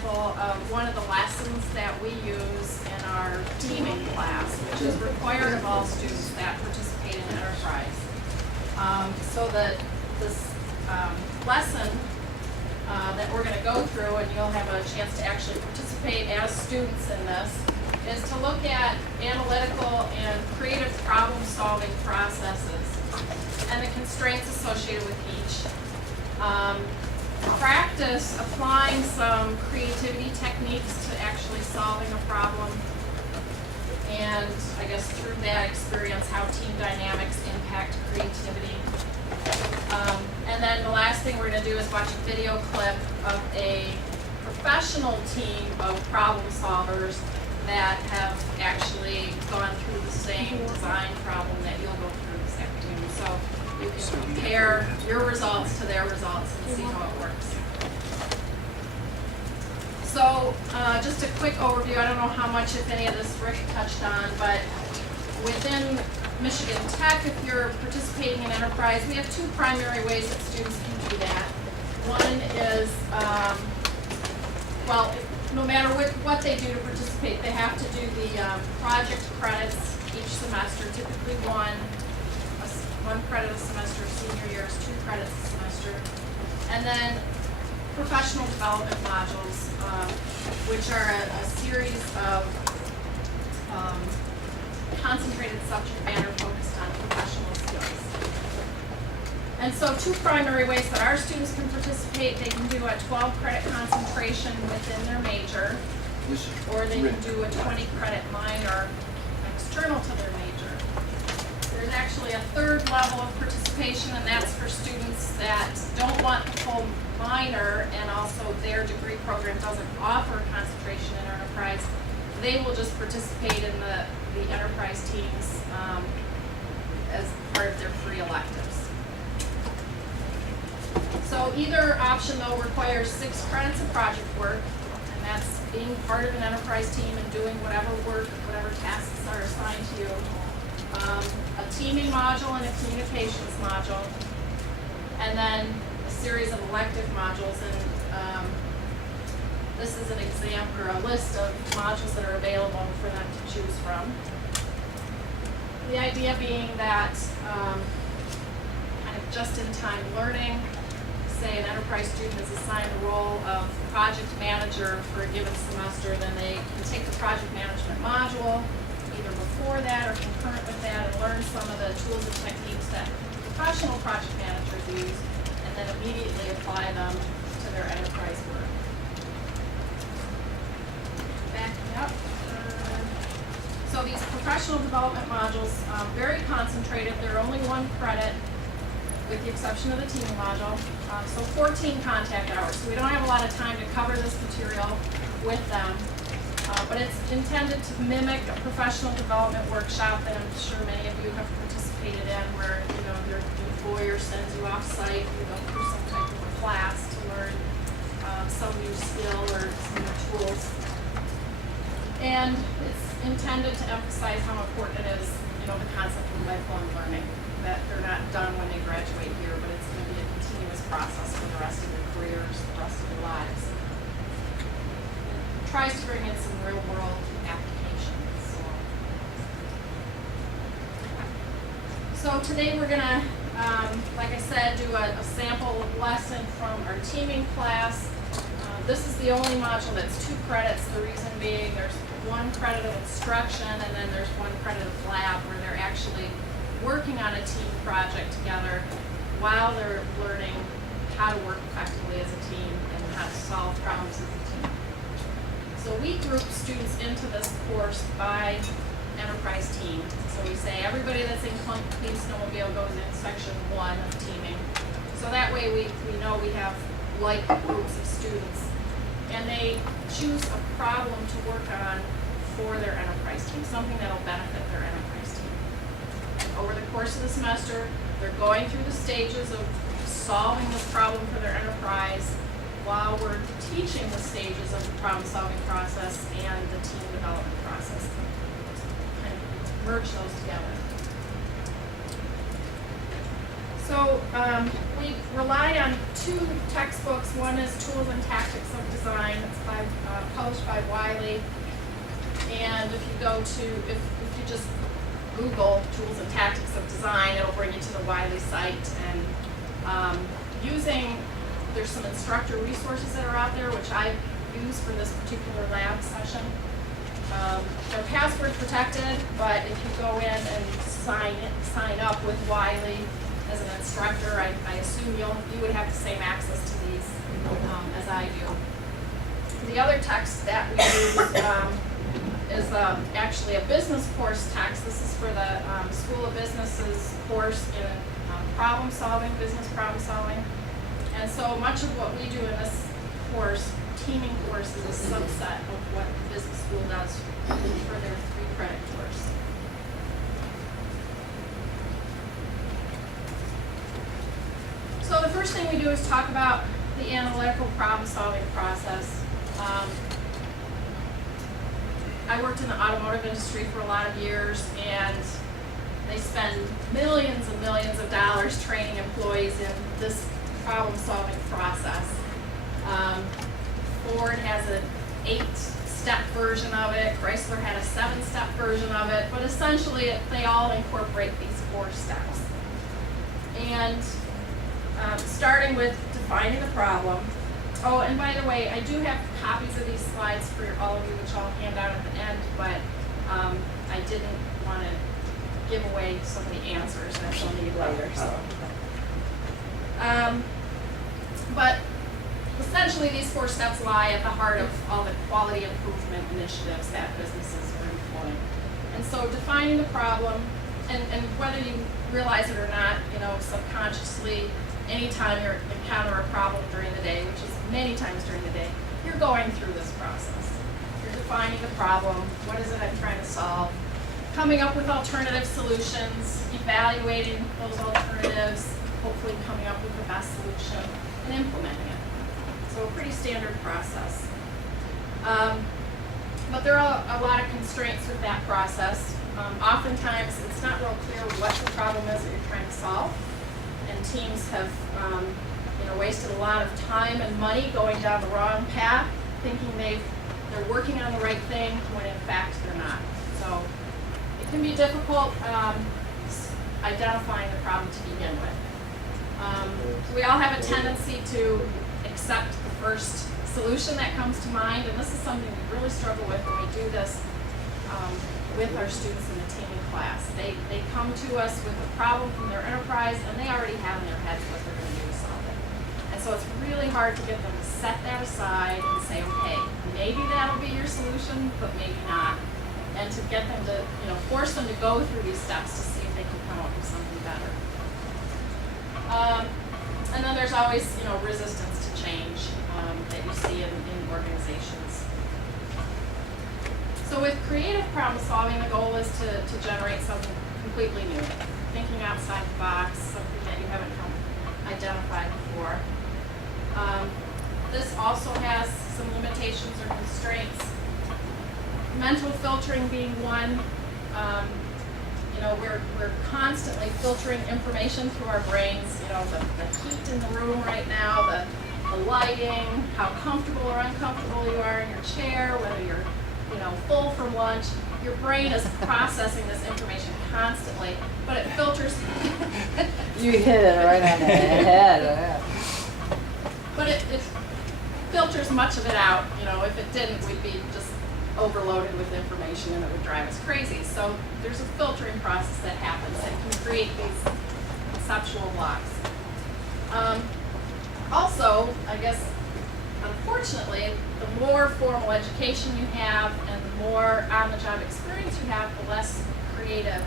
example of one of the lessons that we use in our teaming class, which is required of all students that participate in enterprise. So that this lesson that we're going to go through, and you'll have a chance to actually participate as students in this, is to look at analytical and creative problem-solving processes and the constraints associated with each. Practice applying some creativity techniques to actually solving a problem, and I guess through that experience how team dynamics impact creativity. And then the last thing we're going to do is watch a video clip of a professional team of problem solvers that have actually gone through the same design problem that you'll go through this afternoon. So you can compare your results to their results and see how it works. So just a quick overview. I don't know how much, if any of this Rick touched on, but within Michigan Tech, if you're participating in enterprise, we have two primary ways that students can do that. One is, well, no matter what they do to participate, they have to do the project credits each semester, typically one credit a semester. Senior year is 2 credits a semester. And then professional development modules, which are a series of concentrated subject matter focused on professional skills. And so 2 primary ways that our students can participate: they can do a 12-credit concentration within their major, or they can do a 20-credit minor external to their major. There's actually a third level of participation, and that's for students that don't want the full minor, and also their degree program doesn't offer concentration in enterprise. They will just participate in the enterprise teams as part of their free electives. So either option, though, requires 6 credits of project work, and that's being part of an enterprise team and doing whatever work, whatever tasks are assigned to you. A teaming module and a communications module, and then a series of elective modules. And this is an example or a list of modules that are available for them to choose from. The idea being that kind of just-in-time learning. Say an enterprise student is assigned the role of project manager for a given semester, then they can take the project management module either before that or concurrent with that and learn some of the tools and techniques that professional project managers use, and then immediately apply them to their enterprise work. Backing up. So these professional development modules, very concentrated. They're only 1 credit, with the exception of the teaming module. So 14 contact hours. So we don't have a lot of time to cover this material with them. But it's intended to mimic a professional development workshop that I'm sure many of you have participated in, where your employer sends you off site, you go through some type of a class to learn some new skill or some new tools. And it's intended to emphasize how important it is, the concept of lifelong learning, that they're not done when they graduate here, but it's going to be a continuous process for the rest of their careers, the rest of their lives. Tries to bring in some real-world applications. So today we're going to, like I said, do a sample lesson from our teaming class. This is the only module that's 2 credits. The reason being there's 1 credit of instruction, and then there's 1 credit of lab, where they're actually working on a team project together while they're learning how to work effectively as a team and how to solve problems as a team. So we group students into this course by enterprise team. So we say everybody that's in Clean Snowmobile goes in section 1 of teaming. So that way we know we have like groups of students, and they choose a problem to work on for their enterprise team, something that will benefit their enterprise team. Over the course of the semester, they're going through the stages of solving this problem for their enterprise while we're teaching the stages of the problem-solving process and the team development process. Kind of merge those together. So we relied on 2 textbooks. One is Tools and Tactics of Design. It's by by Wiley. And if you go to, if you just Google tools and tactics of design, it'll bring you to the Wiley site. And there's some instructor resources that are out there, which I've used for this particular lab session. They're password protected, but if you go in and sign up with Wiley as an instructor, I assume you would have the same access to these as I do. The other text that we use is actually a business course text. This is for the School of Business's course in business problem solving. And so much of what we do in this course, teaming course, is a subset of what the business school does for their 3-credit course. So the first thing we do is talk about the analytical problem-solving process. I worked in the automotive industry for a lot of years, and they spend millions and millions of dollars training employees in this problem-solving process. Ford has an 8-step version of it. Chrysler had a 7-step version of it, but essentially they all incorporate these 4 steps. And starting with defining the problem. Oh, and by the way, I do have copies of these slides for all of you, which I'll hand out at the end, but I didn't want to give away some of the answers that you'll need later. So. But essentially these 4 steps lie at the heart of all the quality improvement initiatives that businesses are employing. And so defining the problem, and whether you realize it or not, subconsciously, anytime you encounter a problem during the day, which is many times during the day, you're going through this process. You're defining the problem, what is it I'm trying to solve, coming up with alternative solutions, evaluating those alternatives, hopefully coming up with the best solution, and implementing it. So a pretty standard process. But there are a lot of constraints with that process. Oftentimes it's not real clear what the problem is that you're trying to solve, and teams have wasted a lot of time and money going down the wrong path, thinking they're working on the right thing when in fact they're not. So it can be difficult identifying the problem to begin with. We all have a tendency to accept the first solution that comes to mind, and this is something we really struggle with when we do this with our students in the teaming class. They come to us with a problem from their enterprise, and they already have in their heads what they're going to do to solve it. And so it's really hard to get them to set that aside and say, okay, maybe that'll be your solution, but maybe not. And to get them to, force them to go through these steps to see if they can come up with something better. And then there's always, resistance to change that you see in organizations. So with creative problem solving, the goal is to generate something completely new, thinking outside the box, something that you haven't identified before. This also has some limitations or constraints. Mental filtering being one. We're constantly filtering information through our brains. The heat in the room right now, the lighting, how comfortable or uncomfortable you are in your chair, whether you're full from lunch. Your brain is processing this information constantly, but it filters. You hit it right on the head. But it filters much of it out. If it didn't, we'd be just overloaded with information and it would drive us crazy. So there's a filtering process that happens that can create these conceptual blocks. Also, I guess, unfortunately, the more formal education you have and the more on-the-job experience you have, the less creative